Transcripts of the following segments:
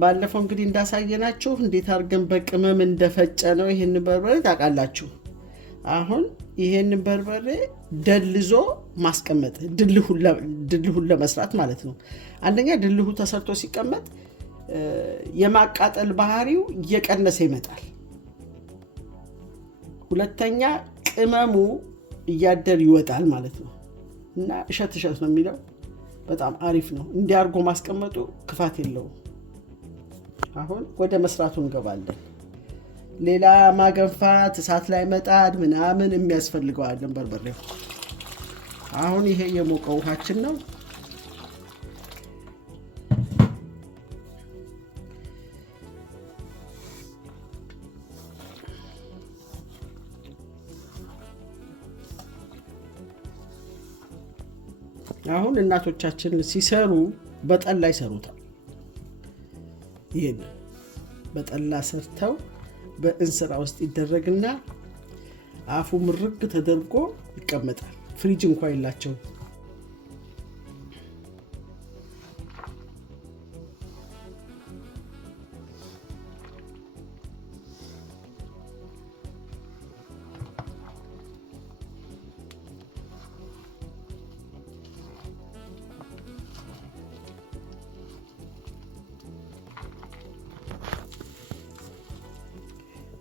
ባለፈው እንግዲህ እንዳሳየናችሁ እንዴት አድርገን በቅመም እንደፈጨ ነው ይሄን በርበሬ ታውቃላችሁ። አሁን ይሄን በርበሬ ደልዞ ማስቀመጥ ድልሁን ለመስራት ማለት ነው። አንደኛ ድልሁ ተሰርቶ ሲቀመጥ የማቃጠል ባህሪው እየቀነሰ ይመጣል። ሁለተኛ ቅመሙ እያደር ይወጣል ማለት ነው እና እሸት ነው የሚለው በጣም አሪፍ ነው። እንዲያርጎ ማስቀመጡ ክፋት የለውም። አሁን ወደ መስራቱ እንገባለን። ሌላ ማገንፋት እሳት ላይ መጣድ ምናምን የሚያስፈልገው አይደለም በርበሬው። አሁን ይሄ የሞቀ ውሃችን ነው። አሁን እናቶቻችን ሲሰሩ በጠላ ይሰሩታል። ይሄን በጠላ ሰርተው በእንስራ ውስጥ ይደረግና አፉ ምርግ ተደርጎ ይቀመጣል። ፍሪጅ እንኳን የላቸው።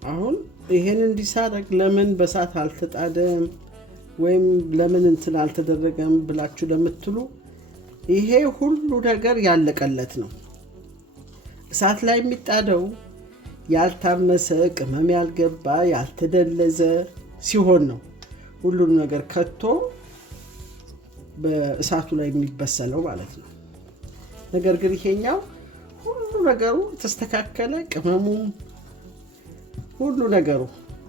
አሁን ይሄን እንዲሳረግ ለምን በሳት አልተጣደም ወይም ለምን እንትን አልተደረገም ብላችሁ ለምትሉ ይሄ ሁሉ ነገር ያለቀለት ነው። እሳት ላይ የሚጣደው ያልታመሰ ቅመም ያልገባ ያልተደለዘ ሲሆን ነው ሁሉን ነገር ከቶ በእሳቱ ላይ የሚበሰለው ማለት ነው። ነገር ግን ይሄኛው ሁሉ ነገሩ ተስተካከለ፣ ቅመሙም ሁሉ ነገሩ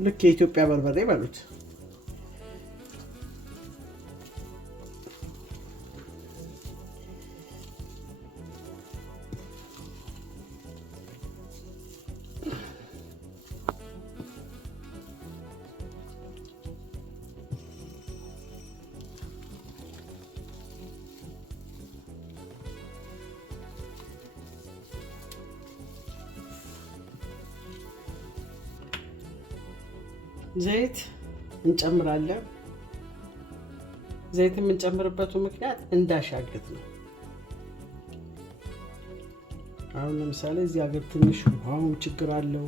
ልክ የኢትዮጵያ በርበሬ በሉት። ዘይት እንጨምራለን። ዘይት የምንጨምርበት ምክንያት እንዳሻግት ነው። አሁን ለምሳሌ እዚህ ሀገር ትንሽ ውሃው ችግር አለው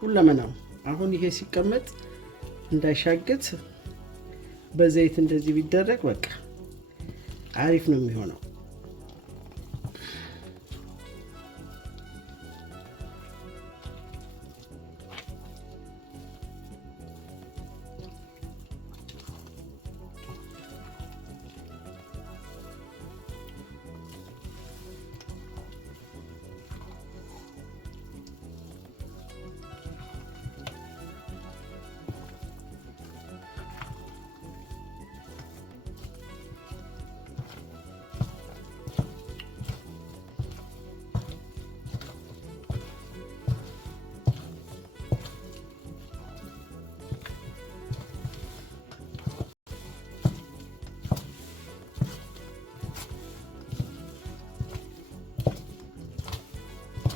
ሁለመናው። አሁን ይሄ ሲቀመጥ እንዳይሻግት በዘይት እንደዚህ ቢደረግ በቃ አሪፍ ነው የሚሆነው።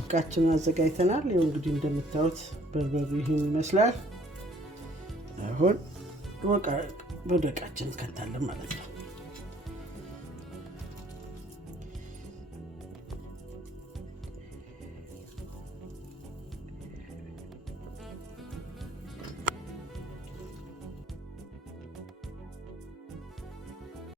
ዕቃችንን አዘጋጅተናል። ይሄው እንግዲህ እንደምታዩት በርበሬው ይሄን ይመስላል። አሁን ወደ ዕቃችን እንከታለን ማለት ነው።